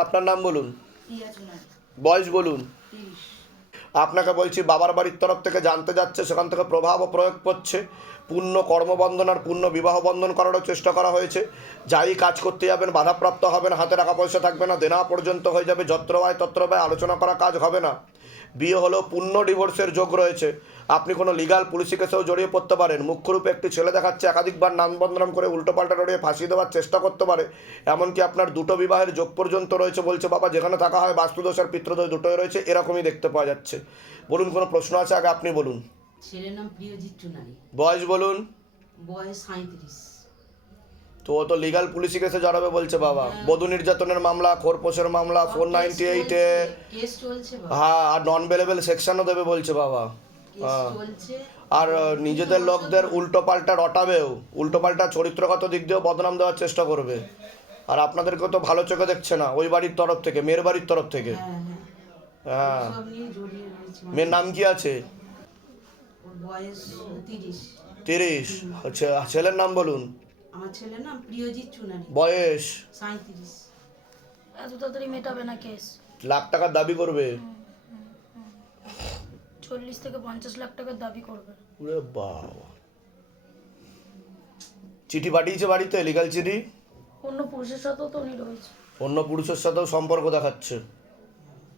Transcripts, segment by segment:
আপনার নাম বলুন, বয়স বলুন। আপনাকে বলছি বাবার বাড়ির তরফ থেকে জানতে যাচ্ছে, সেখান থেকে প্রভাব ও প্রয়োগ করছে, পূর্ণ কর্মবন্ধন আর পূর্ণ বিবাহ বন্ধন করারও চেষ্টা করা হয়েছে। যাই কাজ করতে যাবেন বাধাপ্রাপ্ত হবেন, হাতে টাকা পয়সা থাকবে না, দেনা পর্যন্ত হয়ে যাবে, যত্র ব্যয় তত্র ব্যয়, আলোচনা করা কাজ হবে না। বিয়ে হলেও পূর্ণ ডিভোর্সের যোগ রয়েছে। আপনি কোনো লিগাল পুলিশি কেসেও জড়িয়ে পড়তে পারেন। মুখ্যরূপে একটি ছেলে দেখাচ্ছে, একাধিকবার নাম বদনাম করে উল্টোপাল্টা লড়িয়ে ফাঁসিয়ে দেওয়ার চেষ্টা করতে পারে। এমনকি আপনার দুটো বিবাহের যোগ পর্যন্ত রয়েছে বলছে বাবা, যেখানে থাকা হয় বাস্তুদোষ আর পিতৃদোষ দুটোই রয়েছে, এরকমই দেখতে পাওয়া যাচ্ছে। বলুন, কোনো প্রশ্ন আছে? আগে আপনি বলুন। ছেলের নাম প্রিয়জিৎ চুনারি, বয়স বলুন। বয়স 37। তো ও তো লিগাল পুলিশি কেসে জড়াবে বলছে বাবা। বধূ নির্যাতনের মামলা, খোরপোশের মামলা, 498-এ, কেস চলছে বাবা। হ্যাঁ, আর নন বেলেবেল সেকশনও দেবে বলছে বাবা। কেস হ্যাঁ, চলছে। আর নিজেদের লোকদের উল্টো পাল্টা রটাবেও, উল্টো পাল্টা চরিত্রগত দিক দিয়েও বদনাম দেওয়ার চেষ্টা করবে। আর আপনাদেরকেও তো ভালো চোখে দেখছে না ওই বাড়ির তরফ থেকে, মেয়ের বাড়ির তরফ থেকে। হ্যাঁ হ্যাঁ, হ্যাঁ, সব নিয়ে জড়িয়ে রয়েছে। মেয়ের নাম কি আছে? ওর বয়স 30। 30। আচ্ছা, ছেলের নাম বলুন। আমার ছেলের নাম প্রিয়জিৎ চুনারি, বয়স 37। এত তাড়াতাড়ি মেটাবে না কেস। লাখ টাকার দাবি করবে। 40 থেকে 50 লাখ টাকার দাবি করবে। ওরে বাবা, চিঠি পাঠিয়েছে বাড়িতে, লিগাল চিঠি। অন্য পুরুষের সাথেও তো উনি রয়েছে। অন্য পুরুষের সাথেও সম্পর্ক দেখাচ্ছে।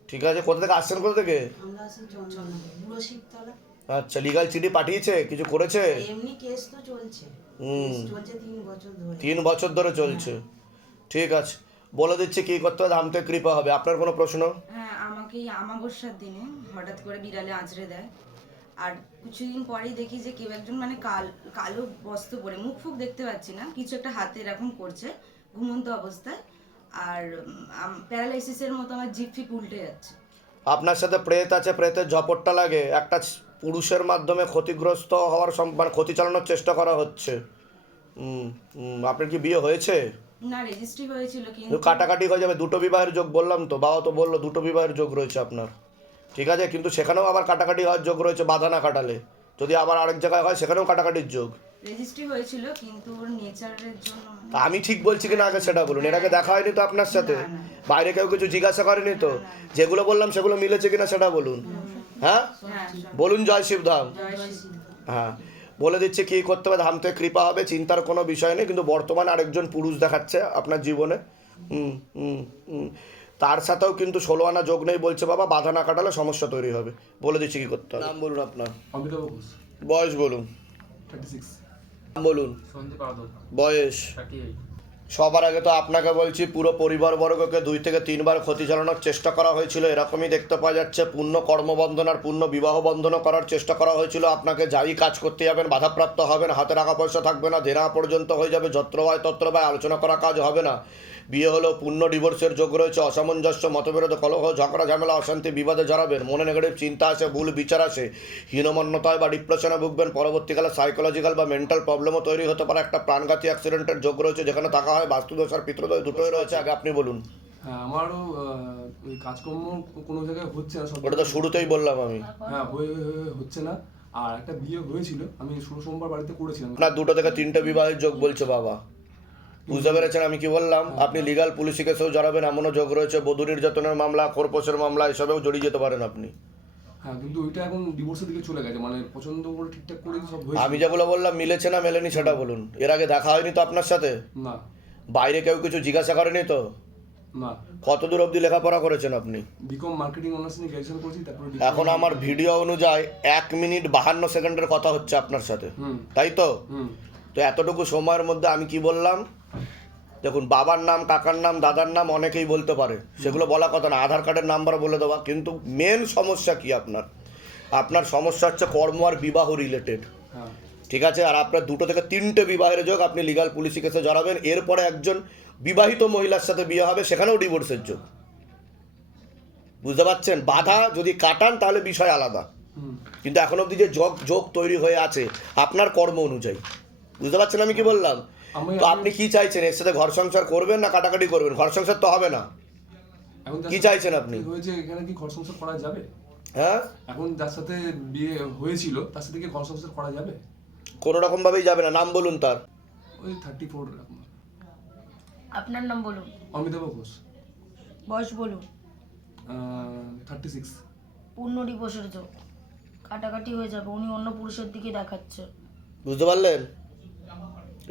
ঠিক আছে, কোথা থেকে আসছেন, কোথা থেকে? আমরা আছি চঞ্চনা, বুড়ো শিবতলা। আচ্ছা, লিগাল চিঠি পাঠিয়েছে, কিছু করেছে? এমনি কেস তো চলছে। কেস চলছে 3 বছর ধরে। 3 বছর ধরে চলছে। ঠিক আছে, বলে দিচ্ছি কি করতে হবে, ধামতে কৃপা হবে। আপনার কোনো প্রশ্ন? হ্যাঁ, আমাকে এই আমাবস্যার দিনে হঠাৎ করে বিড়ালে আঁচড়ে দেয়। আর কিছুদিন পরেই দেখি যে কেউ একজন মানে কালো বস্ত্র পরে, মুখ ফুক দেখতে পাচ্ছি না, কিছু একটা হাতে এরকম করছে ঘুমন্ত অবস্থায়। আর প্যারালাইসিসের মতো আমার জিভ ফিপ উল্টে যাচ্ছে। আপনার সাথে প্রেত আছে, প্রেতের ঝপটটা লাগে। একটা পুরুষের মাধ্যমে ক্ষতিগ্রস্ত হওয়ার মানে ক্ষতি চালানোর চেষ্টা করা হচ্ছে। আপনার কি বিয়ে হয়েছে? না, রেজিস্ট্রি হয়েছিল কিন্তু কিন্তু কাটাকাটি হয়ে যাবে। দুটো বিবাহের যোগ বললাম তো, বাবা তো বললো দুটো বিবাহের যোগ রয়েছে আপনার। ঠিক আছে, কিন্তু সেখানেও আবার কাটাকাটি হওয়ার যোগ রয়েছে, বাধা না কাটালে। যদি আবার আরেক জায়গায় হয় সেখানেও কাটাকাটির যোগ। রেজিস্ট্রি হয়েছিল কিন্তু ওর নেচারের জন্য তা আমি ঠিক বলছি কিনা আগে সেটা বলুন। এর আগে দেখা হয়নি তো আপনার সাথে? না, না। বাইরে কেউ কিছু জিজ্ঞাসা করেনি তো? যেগুলো বললাম সেগুলো মিলেছে কিনা সেটা বলুন। হ্যাঁ, হ্যাঁ, বলুন জয় শিবধাম। জয় শ্রী। হ্যাঁ, বলে দিচ্ছে কি করতে হবে, ধামতে কৃপা হবে, চিন্তার কোনো বিষয় নেই। কিন্তু বর্তমানে আরেকজন পুরুষ দেখাচ্ছে আপনার জীবনে। হুম হুম হুম তার সাথেও কিন্তু 16 আনা যোগ নেই বলছে বাবা, বাধা না কাটালে সমস্যা তৈরি হবে। বলে দিচ্ছি কি করতে হবে। নাম বলুন আপনার। অমিতাভ ঘোষ, বয়স বলুন। 36। নাম বলুন। সন্দীপ আদব, বয়স। 38। সবার আগে তো আপনাকে বলছি, পুরো পরিবারবর্গকে 2 থেকে 3 বার ক্ষতি চালানোর চেষ্টা করা হয়েছিল, এরকমই দেখতে পাওয়া যাচ্ছে। পূর্ণ কর্মবন্ধন আর পূর্ণ বিবাহ বন্ধনও করার চেষ্টা করা হয়েছিল। আপনাকে যাই কাজ করতে যাবেন বাধাপ্রাপ্ত হবেন, হাতে টাকা পয়সা থাকবে না, দেনা পর্যন্ত হয়ে যাবে, যত্র হয় তত্র ব্যয়, আলোচনা করা কাজ হবে না। বিয়ে হলেও পূর্ণ ডিভোর্সের যোগ রয়েছে। অসামঞ্জস্য, মতবিরোধ, কলহ, ঝগড়া ঝামেলা, অশান্তি, বিবাদে জড়াবেন। মনে নেগেটিভ চিন্তা আসে, ভুল বিচার আসে, হীনমন্যতায় বা ডিপ্রেশনে ভুগবেন। পরবর্তীকালে সাইকোলজিক্যাল বা মেন্টাল প্রবলেমও তৈরি হতে পারে। একটা প্রাণঘাতী অ্যাক্সিডেন্টের যোগ রয়েছে, যেখানে থাকা হয় বাস্তুদোষ আর পিতৃদোষ দুটোই রয়েছে। আগে আপনি বলুন। হ্যাঁ, আমারও ওই কাজকর্ম কোনো জায়গায় হচ্ছে না। সব ওটা তো শুরুতেই বললাম আমি। হ্যাঁ, হচ্ছে না। আর একটা বিয়ে হয়েছিল, আমি সোমবার বাড়িতে করেছিলাম। আপনার 2 থেকে 3টে বিবাহের যোগ বলছে বাবা। বুঝতে পেরেছেন আমি কি বললাম? আপনি লিগাল পুলিশি কেসেও জড়াবেন, এমনও যোগ রয়েছে। বধূ নির্যাতনের মামলা, খোরপোশের মামলা, এসবেও জড়িয়ে যেতে পারেন আপনি। হ্যাঁ, কিন্তু ওইটা এখন ডিভোর্সের দিকে চলে গেছে, মানে পছন্দ করে ঠিকঠাক করে সব হয়েছে। আমি যেগুলো বললাম মিলেছে না মেলেনি সেটা বলুন। এর আগে দেখা হয়নি তো আপনার সাথে? না, বাইরে কেউ কিছু জিজ্ঞাসা করেনি তো? না। কতদূর অবধি লেখাপড়া করেছেন আপনি? বিকম মার্কেটিং অনার্স নিয়ে গ্র্যাজুয়েশন করেছি, তারপরে এখন আমার ভিডিও অনুযায়ী 1 মিনিট 52 সেকেন্ডের কথা হচ্ছে আপনার সাথে, হুম তাই তো? হুম তো এতটুকু সময়ের মধ্যে আমি কি বললাম? দেখুন, বাবার নাম, কাকার নাম, দাদার নাম অনেকেই বলতে পারে, সেগুলো বলা কথা না। আধার কার্ডের নাম্বার বলে দেওয়া। কিন্তু মেন সমস্যা কি আপনার? আপনার সমস্যা হচ্ছে কর্ম আর বিবাহ রিলেটেড। হ্যাঁ, ঠিক আছে, আর আপনার 2 থেকে 3টে বিবাহের যোগ। আপনি লিগাল পুলিশি কেসে জড়াবেন। এরপরে একজন বিবাহিত মহিলার সাথে বিয়ে হবে, সেখানেও ডিভোর্সের যোগ। বুঝতে পারছেন? বাধা যদি কাটান তাহলে বিষয় আলাদা, হুম কিন্তু এখন অবধি যে যোগ তৈরি হয়ে আছে আপনার কর্ম অনুযায়ী। বুঝতে পারছেন আমি কি বললাম? তো আপনি কি চাইছেন? এর সাথে ঘর সংসার করবেন না কাটাকাটি করবেন? ঘর সংসার তো হবে না। এখন কি চাইছেন আপনি? হয়েছে, এখানে কি ঘর সংসার করা যাবে? হ্যাঁ, এখন যার সাথে বিয়ে হয়েছিল তার সাথে কি ঘর সংসার করা যাবে? কোনো রকম ভাবেই যাবে না। নাম বলুন তার। ওই 34 এরকম। আপনার নাম বলুন। অমিতাভ ঘোষ। বয়স বলুন। 36। পূর্ণ ডিভোর্সের যোগ, কাটাকাটি হয়ে যাবে, উনি অন্য পুরুষের দিকে দেখাচ্ছে। বুঝতে পারলেন?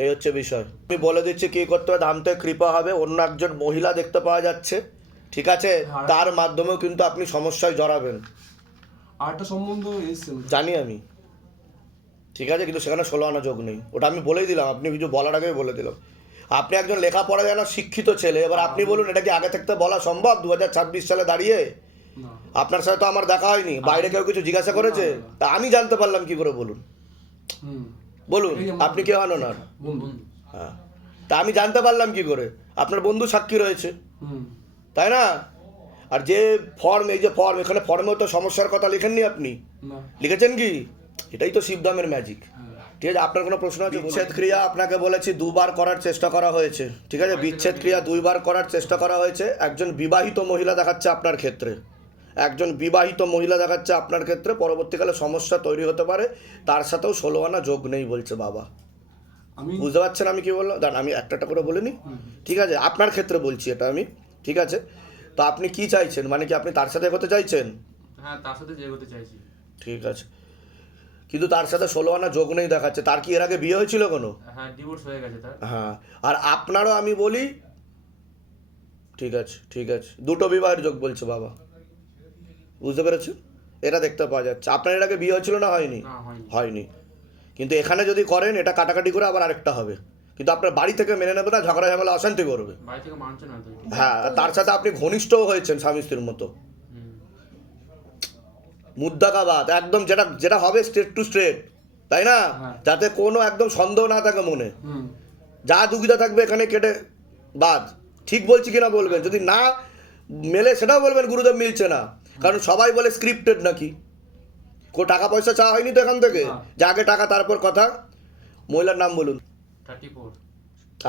এই হচ্ছে বিষয়। আমি বলে দিচ্ছি কি করতে হবে। ধাম থেকে কৃপা হবে, অন্য একজন মহিলা দেখতে পাওয়া যাচ্ছে, ঠিক আছে? তার মাধ্যমেও কিন্তু আপনি সমস্যায় জড়াবেন, আর একটা সম্বন্ধ এসছে। জানি আমি, ঠিক আছে? কিন্তু সেখানে 16 আনা যোগ নেই, ওটা আমি বলেই দিলাম, আপনি কিছু বলার আগেই বলে দিলাম। আপনি একজন লেখাপড়া জানা শিক্ষিত ছেলে, এবার আপনি বলুন এটা কি আগে থাকতে বলা সম্ভব 2026 সালে দাঁড়িয়ে? না। আপনার সাথে তো আমার দেখা হয়নি, বাইরে কেউ কিছু জিজ্ঞাসা করেছে? তা আমি জানতে পারলাম কি করে বলুন? হুম। বলুন আপনি কে হন ওনার? বন্ধু। হ্যাঁ, তা আমি জানতে পারলাম কি করে? আপনার বন্ধু সাক্ষী রয়েছে, হুম। তাই না? আর যে ফর্ম, এই যে ফর্ম, এখানে ফর্মেও তো সমস্যার কথা লিখেননি আপনি, না। লিখেছেন কি? এটাই তো শিবধামের ম্যাজিক। ঠিক আছে, আপনার কোনো প্রশ্ন আছে? বিচ্ছেদ ক্রিয়া আপনাকে বলেছি 2 বার করার চেষ্টা করা হয়েছে, ঠিক আছে? বিচ্ছেদ ক্রিয়া 2 বার করার চেষ্টা করা হয়েছে। একজন বিবাহিত মহিলা দেখাচ্ছে আপনার ক্ষেত্রে, একজন বিবাহিত মহিলা দেখাচ্ছে আপনার ক্ষেত্রে, পরবর্তীকালে সমস্যা তৈরি হতে পারে, তার সাথেও 16 আনা যোগ নেই বলছে বাবা। আমি বুঝতে পারছেন আমি কি বললাম? দাঁড়ান আমি একটা করে বলে নিই, ঠিক আছে? আপনার ক্ষেত্রে বলছি এটা আমি, ঠিক আছে? তো আপনি কি চাইছেন, মানে কি আপনি তার সাথে এগোতে চাইছেন? হ্যাঁ, তার সাথে যে এগোতে চাইছি। ঠিক আছে, কিন্তু তার সাথে 16 আনা যোগ নেই দেখাচ্ছে। তার কি এর আগে বিয়ে হয়েছিল কোনো? হ্যাঁ, ডিভোর্স হয়ে গেছে তার। হ্যাঁ, আর আপনারও আমি বলি, ঠিক আছে ঠিক আছে, 2টো বিবাহের যোগ বলছে বাবা, বুঝতে পেরেছেন? এটা দেখতে পাওয়া যাচ্ছে। আপনার এর আগে বিয়ে হয়েছিল না হয়নি? না, হয়নি। হয়নি, কিন্তু এখানে যদি করেন এটা কাটাকাটি করে আবার আরেকটা হবে, কিন্তু আপনার বাড়ি থেকে মেনে নেবে না, ঝগড়া ঝামেলা অশান্তি করবে। বাড়ি থেকে মানছে না তো। হ্যাঁ, তার সাথে আপনি ঘনিষ্ঠও হয়েছেন স্বামী স্ত্রীর মতো। হুম। মুদ্দাকাবাদ একদম, যেটা যেটা হবে স্ট্রেট টু স্ট্রেট, তাই না? হ্যাঁ। যাতে কোনো একদম সন্দেহ না থাকে মনে, হুম। যা দুবিধা থাকবে এখানে কেটে বাদ। ঠিক বলছি কিনা বলবেন, যদি না মেলে সেটাও বলবেন গুরুদেব মিলছে না, কারণ সবাই বলে স্ক্রিপ্টেড নাকি, টাকা পয়সা চাওয়া হয়নি তো এখান থেকে, হ্যাঁ। যে আগে টাকা তারপর কথা। মহিলার নাম বলুন, 34।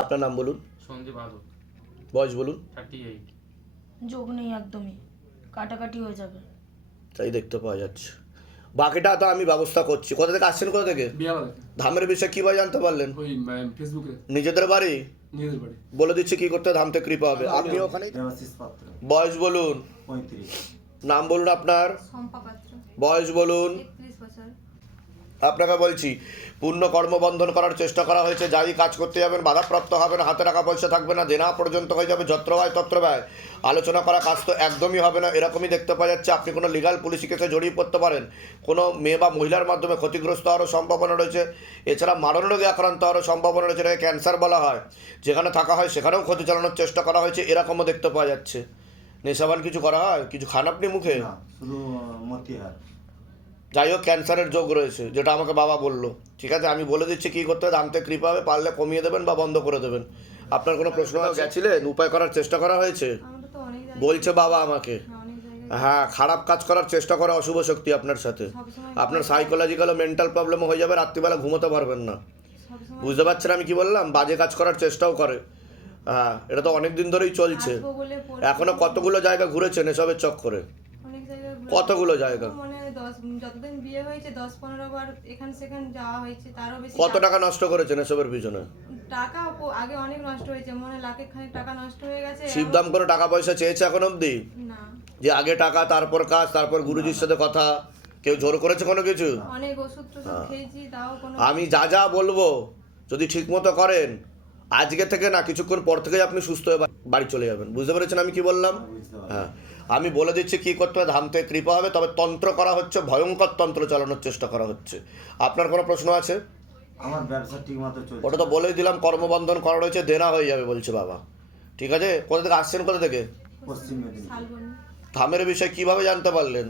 আপনার নাম বলুন, সন্দীপ আদব। বয়স বলুন। 38। যোগ নেই একদমই, কাটাকাটি হয়ে যাবে। তাই দেখতে পাওয়া যাচ্ছে। বাকিটা তো আমি ব্যবস্থা করছি। কোথা থেকে আসছেন, কোথা থেকে? বিয়ালা দেখে ধামের বিষয়ে কীভাবে জানতে পারলেন? ওই ফেসবুকে নিজেদের বাড়ি? নিজেদের বাড়ি। বলে দিচ্ছি কি করতে ধাম থেকে কৃপা হবে। আপনি ওখানে। দেবাশিস পাত্র বয়স বলুন, 35। নাম বলুন আপনার, শম্পা পাত্র, বয়স বলুন। 31 বছর। আপনাকে বলছি পূর্ণ কর্মবন্ধন করার চেষ্টা করা হয়েছে, যাই কাজ করতে যাবেন বাধাপ্রাপ্ত হবেন, হাতে টাকা পয়সা থাকবে না, দেনা পর্যন্ত হয়ে যাবে, যত্র ব্যয় তত্র ব্যয়, আলোচনা করা কাজ তো একদমই হবে না, এরকমই দেখতে পাওয়া যাচ্ছে। আপনি কোনো লিগাল পুলিশি কেসে জড়িয়ে পড়তে পারেন, কোনো মেয়ে বা মহিলার মাধ্যমে ক্ষতিগ্রস্ত হওয়ারও সম্ভাবনা রয়েছে, এছাড়া মারণ রোগে আক্রান্ত হওয়ারও সম্ভাবনা রয়েছে, এটাকে ক্যান্সার বলা হয়। যেখানে থাকা হয় সেখানেও ক্ষতি চালানোর চেষ্টা করা হয়েছে, এরকমও দেখতে পাওয়া যাচ্ছে। নেশাবান কিছু করা হয়, কিছু খান আপনি মুখে? না, শুধু মতিহার। যাই হোক, ক্যান্সারের যোগ রয়েছে, যেটা আমাকে বাবা বললো, ঠিক আছে? আমি বলে দিচ্ছি কী করতে হবে, দামতে কৃপা হবে, পারলে কমিয়ে দেবেন বা বন্ধ করে দেবেন। আপনার কোনো প্রশ্ন গেছিলেন, উপায় করার চেষ্টা করা হয়েছে আমরা তো অনেক জায়গায় বলছে বাবা আমাকে। অনেক জায়গায় হ্যাঁ, খারাপ কাজ করার চেষ্টা করে অশুভ শক্তি আপনার সাথে, সবসময় আপনার সাইকোলজিক্যাল ও মেন্টাল প্রবলেম হয়ে যাবে, রাত্রিবেলা ঘুমোতে পারবেন না। সবসময় বুঝতে পারছেন আমি কি বললাম? বাজে কাজ করার চেষ্টাও করে। হ্যাঁ, এটা তো অনেক দিন ধরেই চলছে। আসবো বলে এখনো কতগুলো জায়গা ঘুরেছেন এসবের চক্করে, অনেক জায়গায় কতগুলো জায়গা। মানে 10 যতদিন বিয়ে হয়েছে 10-15 বার এখান সেখান যাওয়া হয়েছে, তারও বেশি। কত টাকা নষ্ট করেছেন এসবের পিছনে? টাকা আগে অনেক নষ্ট হয়েছে, মনে লাখে খানিক টাকা নষ্ট হয়ে গেছে। শিবদাম করে টাকা পয়সা চেয়েছে এখন অবধি? না, যে আগে টাকা তারপর কাজ তারপর গুরুজির সাথে কথা, কেউ জোর করেছে কোনো কিছু? অনেক ওষুধ টষুধ খেয়েছি, তাও কোনো। আমি যা যা বলবো যদি ঠিক মতো করেন, আজকে থেকে না কিছুক্ষণ পর থেকেই আপনি সুস্থ হয়ে বাড়ি চলে যাবেন। বুঝতে পেরেছেন আমি কি বললাম? বুঝতে পারলাম। হ্যাঁ, আমি বলে দিচ্ছি কি করতে হবে, ধাম থেকে কৃপা হবে, তবে তন্ত্র করা হচ্ছে, ভয়ঙ্কর তন্ত্র চালানোর চেষ্টা করা হচ্ছে। আপনার কোনো প্রশ্ন আছে? আমার ব্যবসা ঠিক মতো চলছে। ওটা তো বলেই দিলাম, কর্মবন্ধন করা রয়েছে, দেনা হয়ে যাবে বলছে বাবা, ঠিক আছে? কোথা থেকে আসছেন, কোথা থেকে? পশ্চিম মেদিনীপুর। শালবনি। ধামের বিষয়ে কিভাবে জানতে পারলেন?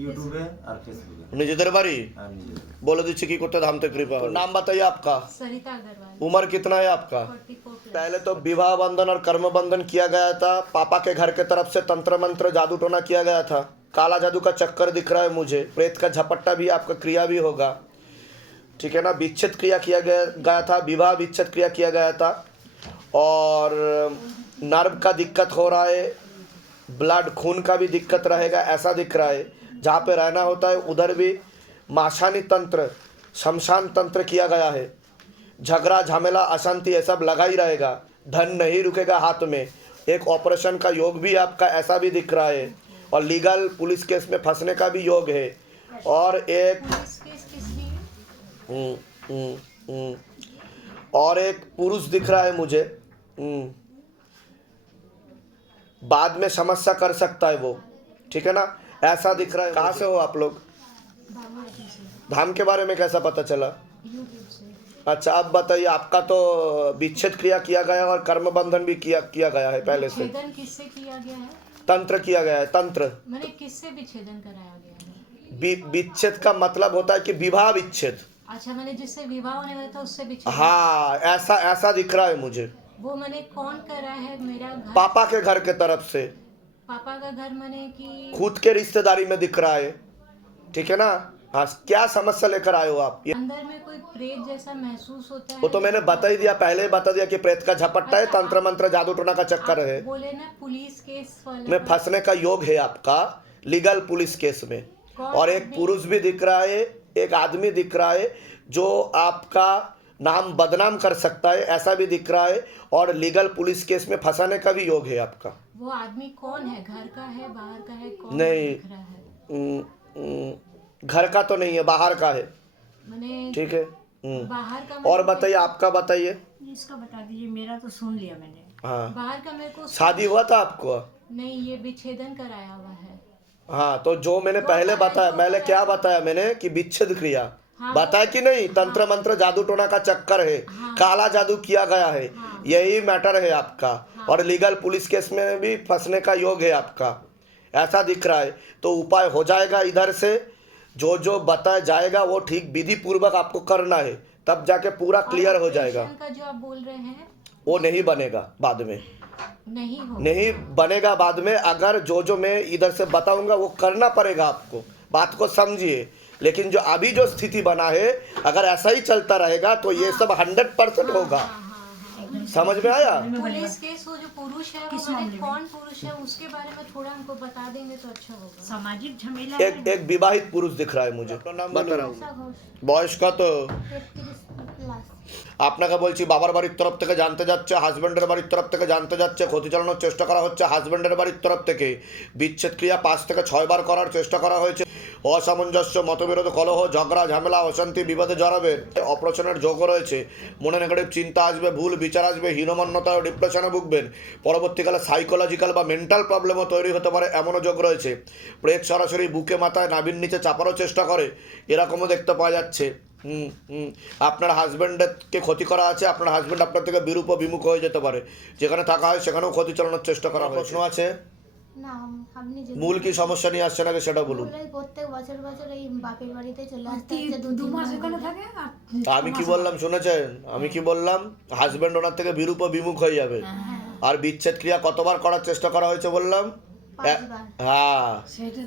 ইউটিউবে আর ফেসবুকে। নিজেদের বাড়ি? আর নিজেদের। बोलो दीजिए की कुत्ते धाम तक कृपा हो। नाम बताइए आपका, सरिता अग्रवाल, उम्र कितना है आपका? 44+। पहले तो विवाह बंधन और कर्म बंधन किया गया था, पापा के घर के तरफ से तंत्र मंत्र जादू टोना किया गया था, काला जादू का चक्कर दिख रहा है मुझे, प्रेत का झपट्टा भी आपका क्रिया भी होगा, ठीक है ना? विच्छेद क्रिया किया गया था, विवाह विच्छेद क्रिया किया गया था, और नर्व का दिक्कत हो रहा है, ब्लड खून का भी दिक्कत रहेगा ऐसा दिख रहा है। जहाँ पे रहना होता है उधर भी माशानी तंत्र शमशान तंत्र किया गया है, झगड़ा झमेला अशांति ये सब लगा ही रहेगा, धन नहीं रुकेगा हाथ में, एक ऑपरेशन का योग भी आपका ऐसा भी दिख रहा है, और लीगल पुलिस केस में फंसने का भी योग है, और एक हम्म, हम्म, हम्म, और एक पुरुष दिख रहा है मुझे, बाद में समस्या कर सकता है वो, ठीक है ना, ऐसा दिख रहा है। कहाँ से हो आप लोग? धाम के बारे में कैसा पता चला? अच्छा, अब बताइए, आपका तो विच्छेद क्रिया किया गया और कर्म बंधन भी किया गया है पहले से। विच्छेदन किससे किया गया है? तंत्र किया गया है, तंत्र। मैंने किससे विच्छेदन कराया गया है? विच्छेद का मतलब होता है कि विवाह विच्छेद। अच्छा, मैंने जिससे विवाह होने वाला था उससे विच्छेदन। हाँ, ऐसा दिख रहा है मुझे। वो मैंने कौन करा है? मेरा घर, पापा के घर के तरफ से। पापा का घर मैंने कि खुद के रिश्तेदारी में दिख रहा है, ठीक है ना। हाँ, क्या समस्या लेकर आए हो आप? ये अंदर में कोई प्रेत जैसा महसूस होता है। वो तो मैंने बता ही दिया, पहले ही बता दिया कि प्रेत का झपट्टा है, तंत्र मंत्र जादू टोना का चक्कर है। बोले ना पुलिस केस वाला में फंसने का योग है आपका लीगल पुलिस केस में। और एक पुरुष भी दिख रहा है, एक आदमी दिख रहा है जो आपका नाम बदनाम कर सकता है, ऐसा भी दिख रहा है, और लीगल पुलिस केस में फंसाने का भी योग है आपका। वो आदमी कौन है? घर का है, बाहर का है, कौन नहीं। दिख रहा है? घर का तो नहीं है, बाहर का है, मैंने ठीक है। बाहर का और बताइए, आपका बताइए। इसका बता दीजिए, मेरा तो सुन लिया मैंने। हाँ, बाहर का मेरे को शादी हुआ था आपको? नहीं, ये विच्छेदन कराया हुआ है। हाँ, तो जो मैंने पहले बताया, मैंने क्या बताया मैंने कि विच्छेद क्रिया बताया कि नहीं, तंत्र मंत्र जादू टोना का चक्कर है, काला जादू किया गया है, यही मैटर है आपका। और लीगल पुलिस केस में भी फंसने का योग है आपका, ऐसा दिख रहा है। तो उपाय हो जाएगा इधर से, जो बताया जाएगा वो ठीक विधि पूर्वक आपको करना है, तब जाके पूरा क्लियर हो जाएगा। ऑपरेशन का जो आप बोल रहे हैं वो नहीं बनेगा बाद में, नहीं बनेगा बाद में। अगर जो मैं इधर से बताऊंगा वो करना पड़ेगा आपको, बात को समझिए। लेकिन जो अभी जो स्थिति बना है, अगर ऐसा ही चलता रहेगा तो ये सब 100% होगा। समझ में आया? पुलिस केस वो जो पुरुष है, वो मैंने कौन पुरुष है उसके बारे में थोड़ा हमको बता देंगे तो अच्छा होगा। सामाजिक झमेला एक विवाहित पुरुष दिख रहा है मुझे। नाम बता रहा हूँ, बयस कत আপনাকে বলছি, বাবার বাড়ির তরফ থেকে জানতে যাচ্ছে, হাজব্যান্ডের বাড়ির তরফ থেকে জানতে যাচ্ছে, ক্ষতি চালানোর চেষ্টা করা হচ্ছে হাজব্যান্ডের বাড়ির তরফ থেকে। বিচ্ছেদ ক্রিয়া 5 থেকে 6 বার করার চেষ্টা করা হয়েছে। অসামঞ্জস্য, মতবিরোধ, কলহ, ঝগড়া, ঝামেলা, অশান্তি, বিবাদে জড়াবে। অপারেশনের যোগও রয়েছে। মনে নেগেটিভ চিন্তা আসবে, ভুল বিচার আসবে, হীনমন্যতা ও ডিপ্রেশনে ভুগবেন। পরবর্তীকালে সাইকোলজিক্যাল বা মেন্টাল প্রবলেমও তৈরি হতে পারে, এমনও যোগ রয়েছে। প্রেত সরাসরি বুকে মাথায় নাভির নিচে চাপারও চেষ্টা করে, এরকমও দেখতে পাওয়া যাচ্ছে। আপনার হাজব্যান্ডকে ক্ষতি করা আছে, আপনার হাজব্যান্ড আপনার থেকে বিরূপ বিমুখ হয়ে যেতে পারে, যেখানে থাকা হয় সেখানেও ক্ষতি চালানোর চেষ্টা করা হয়। প্রশ্ন আছে? না, আপনি যে মূল কি সমস্যা নিয়ে আসছেন আগে সেটা বলুন। বলে প্রত্যেক বছর বছর এই বাপের বাড়িতে চলে আসতে আর হচ্ছে, 2 মাস এখানে থাকে আর আমি কি বললাম শুনেছেন? আমি কি বললাম? হাজব্যান্ড ওনার থেকে বিরূপ বিমুখ হয়ে যাবে। আর বিচ্ছেদ ক্রিয়া কতবার করার চেষ্টা করা হয়েছে বললাম? 5 বার। হ্যাঁ,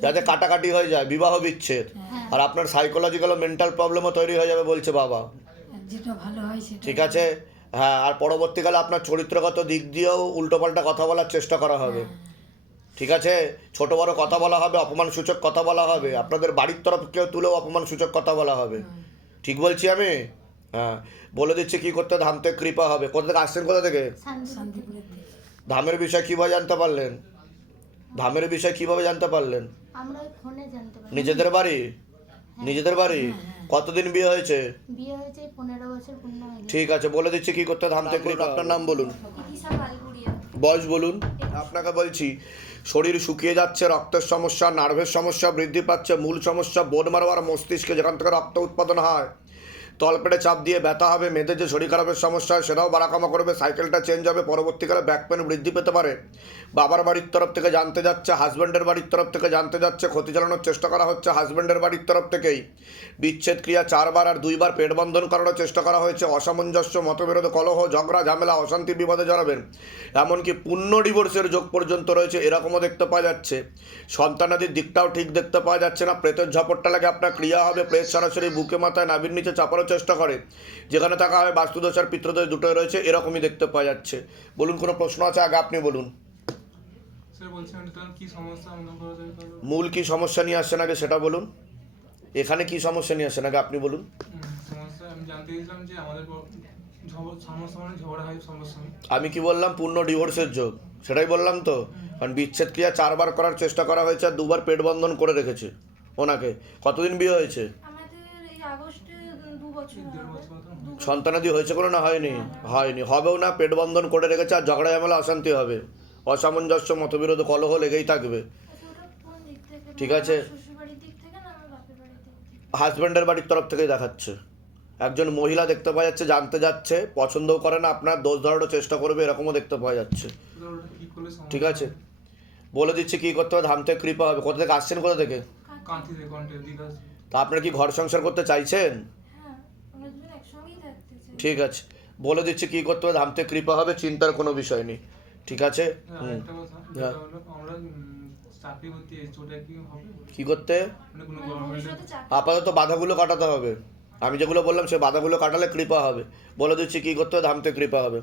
যাতে কাটাকাটি হয়ে যায়, বিবাহ বিচ্ছেদ। আর আপনার সাইকোলজিক্যাল ও মেন্টাল প্রবলেমও তৈরি হয়ে যাবে বলছে বাবা, যেটা ভালো হয় সেটা। ঠিক আছে। হ্যাঁ, আর পরবর্তীকালে আপনার চরিত্রগত দিক দিয়েও উল্টোপাল্টা কথা বলার চেষ্টা করা হবে, ঠিক আছে। ছোট বড় কথা বলা হবে, অপমানসূচক কথা বলা হবে, আপনাদের বাড়ির তরফ কেউ তুলেও অপমানসূচক কথা বলা হবে, ঠিক বলছি আমি? হ্যাঁ, বলে দিচ্ছি কি করতে, ধাম থেকে কৃপা হবে। কোথা থেকে আসছেন, কোথা থেকে? শান্তিপুরের থেকে। ধামের বিষয় কীভাবে জানতে পারলেন? ধামের বিষয় কিভাবে জানতে পারলেন? আমরা ওই ফোনে জানতে পারি। নিজেদের বাড়ি? নিজেদের বাড়ি? কতদিন বিয়ে হয়েছে? বিয়ে হয়েছে 15 বছর পূর্ণ হয়ে গেছে। ঠিক আছে, বলে দিচ্ছি কি করতে ধাম থেকে। আপনার নাম বলুন, বয়স বলুন। আপনাকে বলছি, শরীর শুকিয়ে যাচ্ছে, রক্তের সমস্যা, নার্ভের সমস্যা বৃদ্ধি পাচ্ছে, মূল সমস্যা বোন মারো আর মস্তিষ্কে, যেখান থেকে রক্ত উৎপাদন হয়। তলপেটে চাপ দিয়ে ব্যথা হবে, মেয়েদের যে শরীর খারাপের সমস্যা হয় সেটাও বাড়াকামা করবে, সাইকেলটা চেঞ্জ হবে, পরবর্তীকালে ব্যাক পেন বৃদ্ধি পেতে পারে। বাবার বাড়ির তরফ থেকে জানতে যাচ্ছে, হাজব্যান্ডের বাড়ির তরফ থেকে জানতে যাচ্ছে, ক্ষতি চালানোর চেষ্টা করা হচ্ছে হাজব্যান্ডের বাড়ির তরফ থেকেই। বিচ্ছেদ ক্রিয়া 4 বার আর 2 বার পেট বন্ধন করারও চেষ্টা করা হয়েছে। অসামঞ্জস্য, মতবিরোধ, কলহ, ঝগড়া, ঝামেলা, অশান্তি, বিবাদে জড়াবেন। এমনকি পূর্ণ ডিভোর্সের যোগ পর্যন্ত রয়েছে, এরকমও দেখতে পাওয়া যাচ্ছে। সন্তানাদির দিকটাও ঠিক দেখতে পাওয়া যাচ্ছে না। প্রেতের ঝপটটা লাগে, আপনার ক্রিয়া হবে, প্রেত সরাসরি বুকে মাথায় নাভির নিচে চাপারও চেষ্টা করে, যেখানে থাকা হয় বাস্তুদোষ আর পিতৃদোষ দুটোই রয়েছে, এরকমই দেখতে পাওয়া যাচ্ছে। বলুন, কোনো প্রশ্ন আছে? আগে আপনি বলুন। স্যার বলছিলাম কি সমস্যা অনুভব করা যায় তাহলে? মূল কি সমস্যা নিয়ে আসছেন আগে সেটা বলুন। এখানে কি সমস্যা নিয়ে আসছেন আগে আপনি বলুন। সমস্যা আমি জানতে চাইছিলাম যে আমাদের সমস্যা মানে ঝগড়া হয় সমস্যা। আমি কি বললাম? পূর্ণ ডিভোর্সের যোগ। সেটাই বললাম তো, কারণ বিচ্ছেদ ক্রিয়া 4 বার করার চেষ্টা করা হয়েছে আর 2 বার পেট বন্ধন করে রেখেছে ওনাকে। কতদিন বিয়ে হয়েছে? আমাদের এই আগস্টে 2 বছর হবে। সন্তানাদি হয়েছে কোনো না হয়নি? হয়নি, হবেও না। পেট বন্ধন করে রেখেছে আর ঝগড়া ঝামেলা অশান্তি হবে, অসামঞ্জস্য মতবিরোধ কলহ লেগেই থাকবে। আচ্ছা, ওটা কোন দিক থেকে? ঠিক আছে। শ্বশুর বাড়ির দিক থেকে না আমার বাপের বাড়ির দিক থেকে? হাজব্যান্ডের বাড়ির তরফ থেকেই দেখাচ্ছে। একজন মহিলা দেখতে পাওয়া যাচ্ছে, জানতে যাচ্ছে, পছন্দও করে না, আপনার দোষ ধরারও চেষ্টা করবে, এরকমও দেখতে পাওয়া যাচ্ছে। ওটা কি করলে সমস্যা? ঠিক আছে, বলে দিচ্ছি কী করতে হবে। ধাম থেকে কৃপা হবে। কোথা থেকে আসছেন, কোথা থেকে? কাঁথি থেকে কন্টে দিদা। তা আপনারা কি ঘর সংসার করতে চাইছেন? হ্যাঁ, আমরা দুজন একসঙ্গেই থাকতে চাই। ঠিক আছে, বলে দিচ্ছি কী করতে হবে। ধাম থেকে কৃপা হবে, চিন্তার কোনো বিষয় নেই। ঠিক আছে। একটা কথা যেটা হলো, আমরা চাকরি করতে এসেছি, ওটা কি হবে? কী করতে? মানে কোনো গভর্নমেন্টের ভবিষ্যতে চাকরি আপাতত বাধাগুলো কাটাতে হবে। আমি যেগুলো বললাম সেই বাধাগুলো কাটালে কৃপা হবে। বলে দিচ্ছি কী করতে হবে, ধাম থেকে কৃপা হবে।